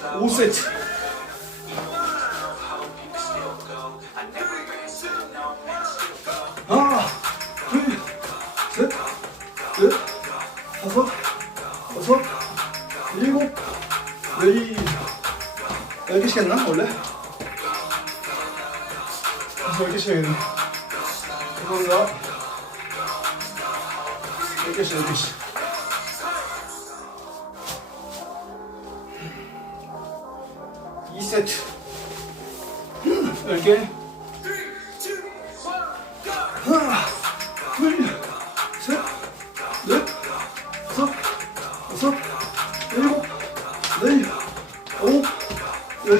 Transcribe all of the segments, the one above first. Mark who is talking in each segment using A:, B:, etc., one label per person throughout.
A: 5세트 하나 둘 셋 넷 다섯 여섯 일곱 열 열개 시켰나 원래? 아, 열개 시켜야겠네. 죄송합니다. 열 개씩 열 개씩 이세트. 열개 하나 둘셋넷 다섯 여섯 일곱 네 아홉 열.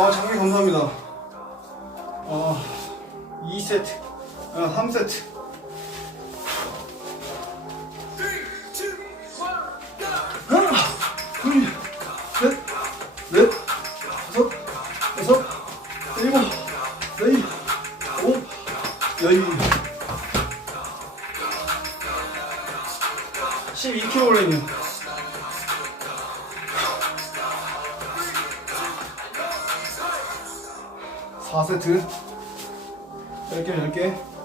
A: 아, 장미 감사합니다. 아, 2세트, 아, 3세트. 하나, 둘, 셋, 넷, 다섯, 여섯, 일곱, 네, 아홉, 열. 12kg 올리네. 사세트 10개 10개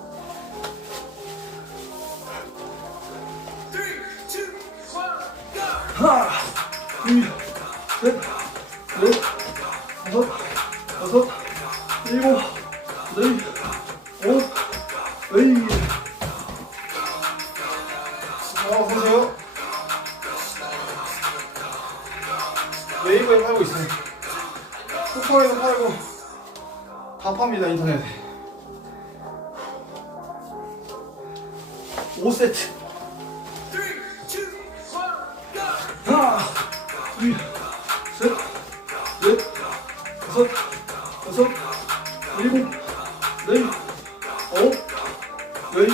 A: 네이버에 팔고 있어요. 쿠팡에도 팔고 다 팝니다 인터넷에 5세트 넷 다섯 여섯 일곱 네 아홉 열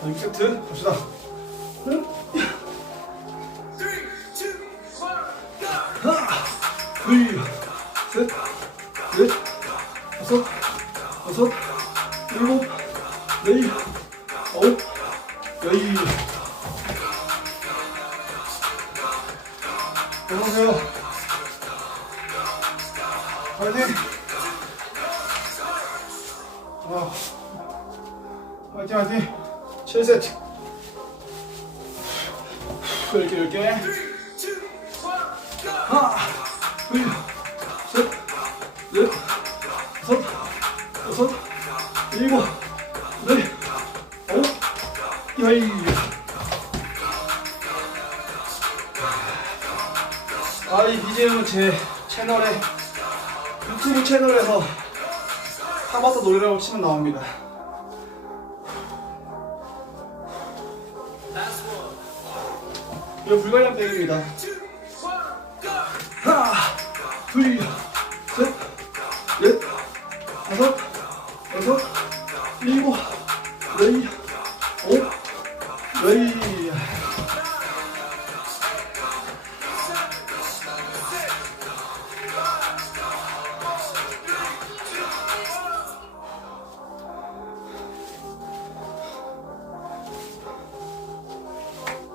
A: 자, 6세트 갑시다. 하 여섯 일곱 네 아홉 열. 안녕하세요. 화이팅! 아, 화이팅 화이팅. 7세트. 10개 10개 하나 둘 일곱 네 아홉 열 아, 이 BGM은 제 채널에 유튜브 채널에서 타바타 노래라고 치면 나옵니다. 이거 불가리안 백입니다.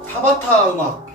A: 타바타 음악